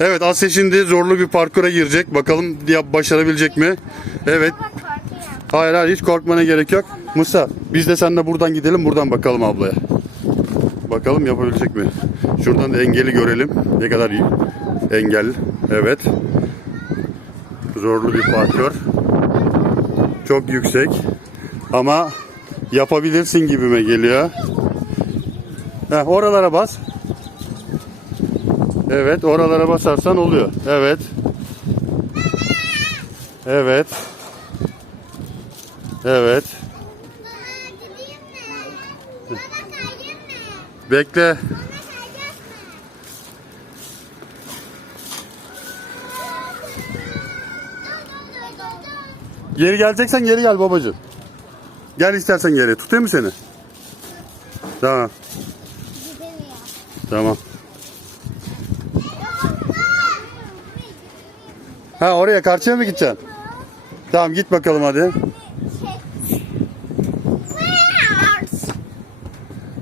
Evet Asya şimdi zorlu bir parkura girecek. Bakalım ya başarabilecek mi? Evet. Hayır hayır hiç korkmana gerek yok. Musa biz de seninle buradan gidelim buradan bakalım ablaya. Bakalım yapabilecek mi? Şuradan da engeli görelim. Ne kadar iyi. Engel. Evet. Zorlu bir parkur. Çok yüksek. Ama yapabilirsin gibime geliyor. Heh, oralara bas. Evet oralara basarsan oluyor. Evet. Evet. Evet. Bekle. Geri geleceksen geri gel babacığım. Gel istersen geri. Tutayım mı seni? Tamam. Tamam. Ha oraya karşıya mı gideceksin? Tamam git bakalım hadi.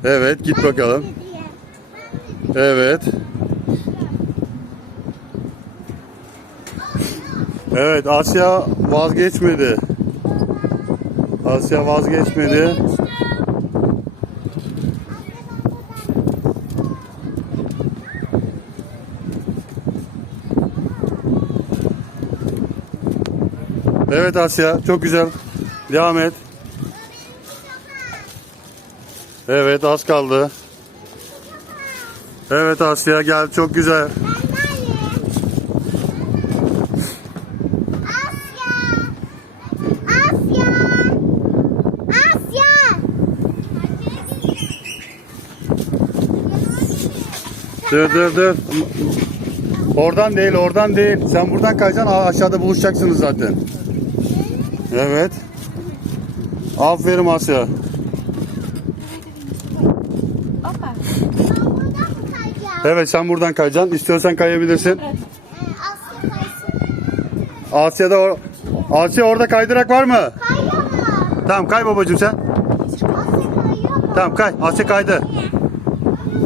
Evet git bakalım. Evet. Evet Asya vazgeçmedi. Asya vazgeçmedi. Evet Asya çok güzel. Devam et. Evet az kaldı. Evet Asya gel çok güzel. Asya. Asya. Dur dur dur. Oradan değil oradan değil. Sen buradan kayacaksın aşağıda buluşacaksınız zaten. Evet. Aferin Asya. Evet sen buradan kayacaksın. İstiyorsan kayabilirsin. Asya'da or- Asya orada kaydırak var mı? Mu? Tamam kay babacığım sen. Asya kayıyor mu? Tamam kay. Asya kaydı.